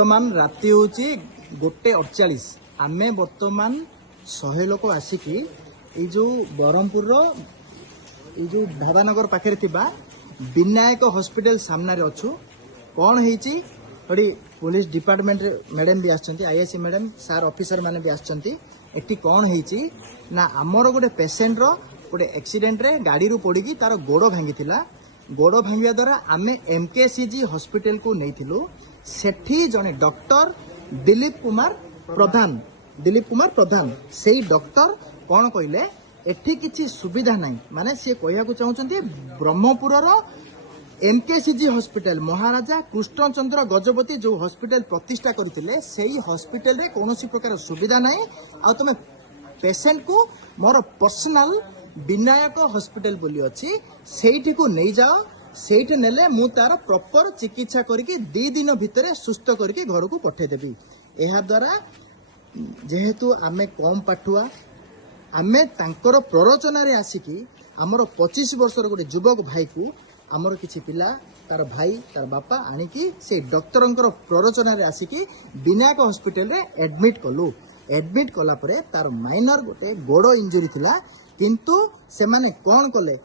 बर्तमान राति हूँ 1:48 आम बर्तमान 100 लोक आसिकी ये जो ब्रह्मपुर जो भाबानगर पाखे विनायक हॉस्पिटल सामने अच्छु कौन होती पुलिस डिपार्टमेंट मैडम भी आईएससी मैडम सार ऑफिसर माने भी आठी कौन होती ना आमर गोटे पेसेंट रो गोटे एक्सीडेंट रे गाड़ी रू पड़ी तार गोड़ भांगी गोड़ भांगा द्वारा आम एमकेसीजी हॉस्पिटल को नहीं सेठी जने डॉक्टर दिलीप कुमार प्रधान से डॉक्टर कौन कहले एठी किसी सुविधा नहीं माने सी कहू चाहते ब्रह्मपुर एमकेसीजी हॉस्पिटल महाराजा कृष्णचंद्र गजपति जो हॉस्पिटल प्रतिष्ठा करते से हॉस्पिटल रे कौन प्रकार सुविधा नहीं आ तुम पेसेंट को मोर पर्सनल विनायक हॉस्पिटल बोली अच्छी से को नहीं जाओ सेठ नेले मु तार प्रॉपर चिकित्सा करके 2 दिन भितर सुस्थ करके घर को पठेदेवी यह द्वारा जेहेतु आमे कम पाठुआ आमे तांकर प्ररोचना रे आसिकी आमर 25 वर्षर गोटे युवक भाई को आमर किछि पिला तार भाई तार बापा आनिकी से डॉक्टरंकर प्ररोचना रे आसिकी विनायक हॉस्पिटल रे एडमिट कला परे तार माइनर गोटे गोड़ इंजुरी थिला किंतु से माने कौन कले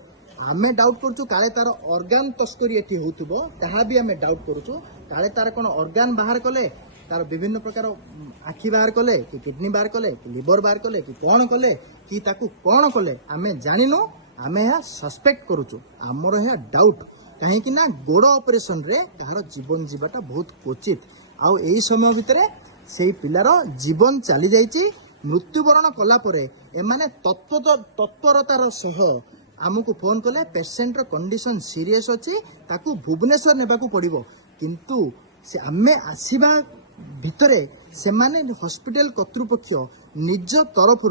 आमे डाउट करूँ काले तार ऑर्गन तस्करी एठी होउथबो ताहा भी आमे डाउट करूँ काले तार कोन ऑर्गन बाहर कले तार विभिन्न प्रकार आखि बाहर कले कि किडनी बाहर कले कि लिवर बाहर कले कि कौन कले कि ताकू कौन कले आमे जानिनो आमे यह सस्पेक्ट करूँ आमर यह डाउट कहीं ना गोड़ ऑपरेशन रे तार जीवन जीवाटा बहुत क्वचित आउ एई समय भितर से पिलार जीवन चली जाइए मृत्युवरण कला परे एमाने तत्परतार सह आमको फोन कले पेसेंट कंडीशन सीरियस अच्छी ताकू भुवनेश्वर नेबाकू पड़िबो किंतु से आमे आसीबा भितरे से माने हॉस्पिटल कर्तृपक्ष निज तरफ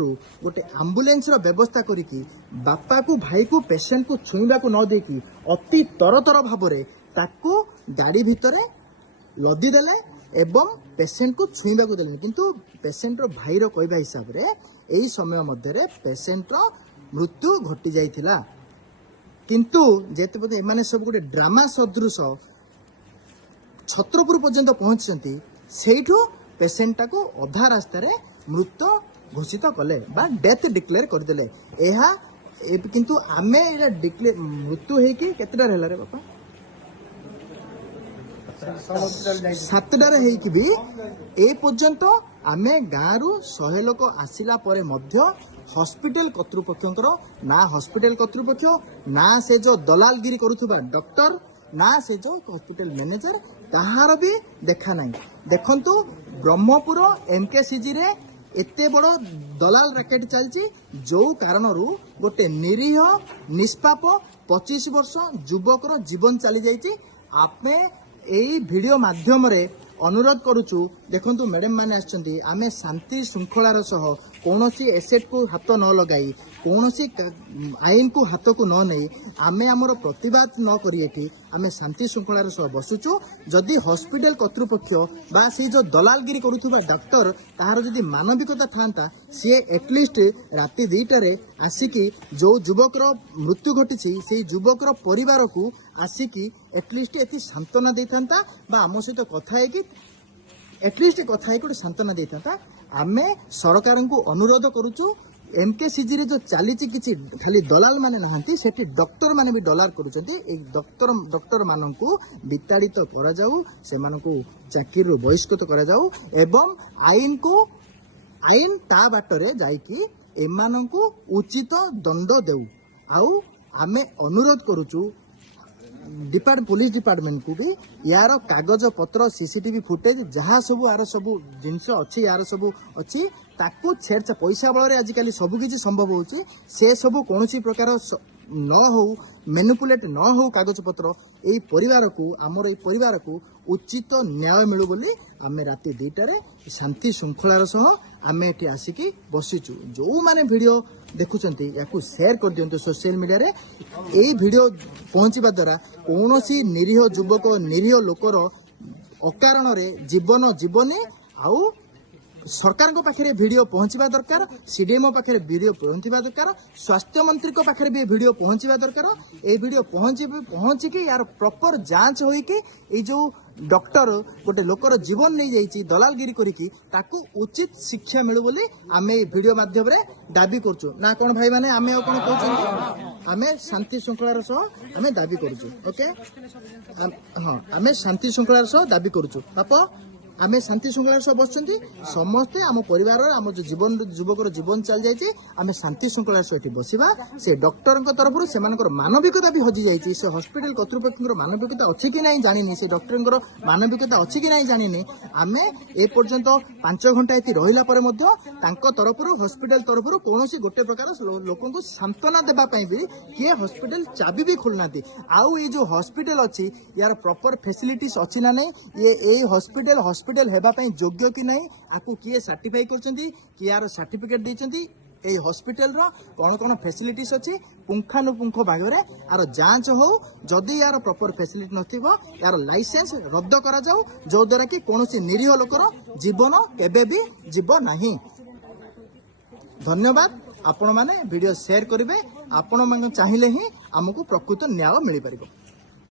गोटे एम्बुलेंस रो व्यवस्था करिकी बापा को भाई को पेसेंट को छुईबा को न देकी अति तरतर भाबरे ताकू गाड़ी भितरे लदी देले एवं पेसेंट को छुईबा को देले किंतु पेसेंट रो भाई रो कहबा हिसाब रे एई समय मध्य पेसेंट रो मृत्यु घटी जाइथिला किंतु जेते पते एमाने सब गोटे ड्रामा सदृश छत्रपुर पर्यंत पहुंचती सेठू पेसेंट को अधा रास्ता रे मृत घोषित कले बा डेथ डिक्लेयर करदेले एहा किंतु आमे एरा डिक्लेयर मृत्यु हेकी केतेटा रहला रे बापा 7टार हेकी भी ए पर्यंत आमे गाँव 100 लोक आसिला परे मध्य हॉस्पिटल कर्तृपक्षर ना हॉस्पिटल कर्तृपक्ष ना से जो दलालगिरी करुवा डॉक्टर ना से जो हॉस्पिटल मैनेजर ताहार भी देखा नहीं देखंतु ब्रह्मपुर एमकेसीजी रे एते बड़ दलाल रैकेट चलची जो कारण गोटे निरीह निष्पाप 25 वर्ष युवकर जीवन चली जाइए आपे यही वीडियो माध्यम रे अनुरोध करुचु देखंतु मैडम माने आछंती आमे शांति श्रृंखलार सह कौनसी एसेट को हाथ न लगाई कौनसी आईन को हाथ को न नहीं आमे आमर प्रतिवाद न करी आमे शांति श्रृंखलार सह बसुचु जदि हॉस्पिटल कर्तृपक्ष बा से जो दलालगिरी करुथुबा डॉक्टर ताहार जदि मानविकता थांता सी एटलिस्ट राति 2टारे आसिकी जो युवकर मृत्यु घटी से युवकर परिवार को आसिकी एटलिस्ट एति सांत्वना देता बा आम सहित कथा है कि एटलिस्ट कथा है गोटे सांत्वना देता आमे सरकार को अनुरोध करुचु एमकेसीजी रे जो चली किसी खाली दलाल माने नहांती सेठी डॉक्टर माने भी डलार करुचंती ए डॉक्टर माननकू विताड़ित करा जाऊ से मानकू चाकरी रो बहिष्कृत करा जाऊ एवं आईन ता बाटरे जाईकी एमानकू उचित दंड देऊ आउ आमे अनुरोध करुचु पुलिस डिपार्टमेंट को भी यार कागज पत्र सीसीटीवी फुटेज जहाँ सब यार सब जिनस अच्छी यार सब अच्छी ताकू छेड़ पैसा बल आजिकल सबकि संभव होची से सब कौन प्रकार न हो मैनिपुलेट न हो कागज पत्र यही परिवार को आमर ये परिवार को उचित न्याय मिलू बोली आमे राति 2टारे शांति श्रृंखलार सह आमे एठी आसिकी बसीचु जो माने वीडियो देखुचंती याकू शेयर कर दियंतु सोशल मीडिया रे एई वीडियो पहुंचीबा द्वारा कौनसी निरीह युवक निरीह लोकर अकारण रे जीवन जीवनी आउ सरकार पाखे वीडियो पहुंचवा दरकार सीडीएमओ पाखे वीडियो पहुंचवा दरकार स्वास्थ्य मंत्री पाखे भी वीडियो पहुंचवा दरकार ये वीडियो पहुंचिकी यार प्रॉपर जांच होइकी जो डॉक्टर गोटे लोकर जीवन नहीं जाइए दलालगिरी करिकी ताकू उचित शिक्षा मिलू बोली आमे वीडियो माध्यम रे दाबी करछु ना कौन भाई माने आमे कौन कहछन आमे शांति श्रृंखलार सह आमे दाबी करछु ओके हां आमे शांति श्रृंखलार सह दाबी करछु बाप आमे शांति श्रृंखलार सह बसचंती समस्ते आम परिवार आम जो जीवन युवकर जीवन चल जाइए आमे शांति श्रृंखलार सह एठी बसिबा से डॉक्टर तरफ से मानविकता भी हजि जाइए से हॉस्पिटल कर्तृपक्ष मानविकता अच्छी कि नहीं जानी से डॉक्टर मानविकता अच्छी कि नहीं जानी आमे ए पर्यंत 5 घंटा ये रहिला परे मध्य तांको तरफ हॉस्पिटल तरफ कौन गोटे प्रकार लोक को सांत्वना देवाई भी किए हॉस्पिटल चाबी भी खोलना आउ ये जो हॉस्पिटल अच्छी यार प्रॉपर फैसिलिटीज अच्छी ना नहीं ये हॉस्पिटल हॉस्पिटल हेबाई योग्य कि नहीं आपको किए सर्टिफाई करछंती कि यार सर्टिफिकेट देछंती ए हॉस्पिटल रो कौन कौन फैसिलिटीज अच्छी पुंखानुपुंख भाग में यार जांच हो जदि यार प्रॉपर फैसिलिटी नथिबो यार लाइसेंस रद्द करा जाऊ जो द्वारा कि कौन निरीह लोकर जीवन केबे भी जीव नहीं। धन्यवाद आपण माने वीडियो शेयर करेंगे आपण चाहिए ही आमको प्रकृत न्याय मिल पार।